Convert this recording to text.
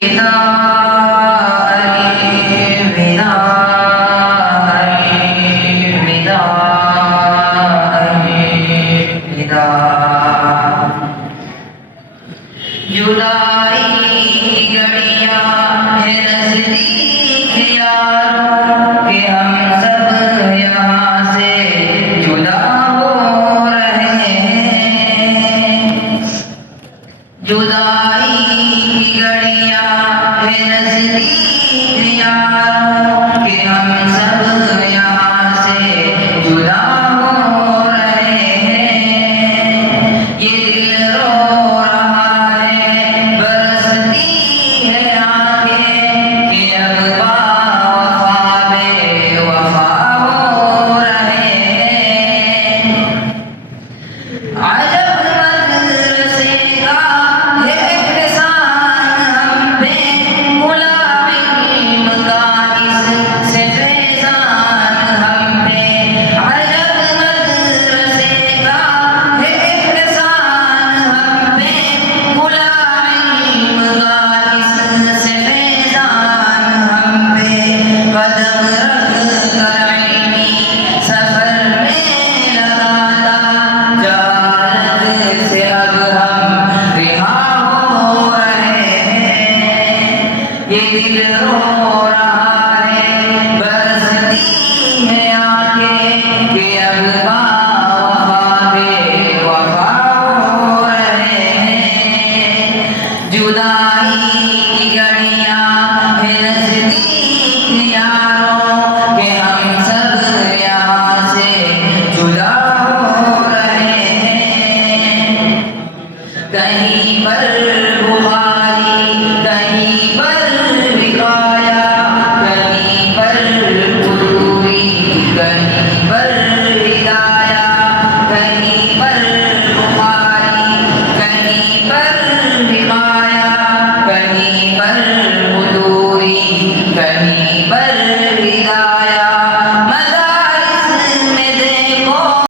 जुदाई की घड़ियां है नज़दीक यारों कि हम सब यहाँ से जुदा हो रहे हैं। जुदाई की घड़ियां है नज़दीक यारों कि हम सब यहाँ से जुदा हो रहे हैं। ये दिल रो रहा है, बरसती है आंखें कि अब वफा बेवफा हो रहे हैं। अजब मदरसे का ये एहसान हम पे, गुलामी का इससे फैज़ान हम पे। अजब मदरसे का ये एहसान हम पे, गुलामी का इससे फैज़ान हम पे। कदम रख कर इल्मी सफर में लगाना, जहालत से अब हम रिहा हो रहे हैं। ये दिल रो रहा है, बरसती है आंखें कि अब वफा बेवफा हो रहे हैं। जुदाई की घड़ियां है नज़दीक यारों कि हम सब यहाँ से जुदा हो रहे हैं। कहीं पर बुखारी, कहीं पर रिकाया, कहीं पर कुरूरी, कहीं पर हिदाया। कहीं पर बुखारी, कहीं पर रिकाया, कहीं पर कुरूरी, कहीं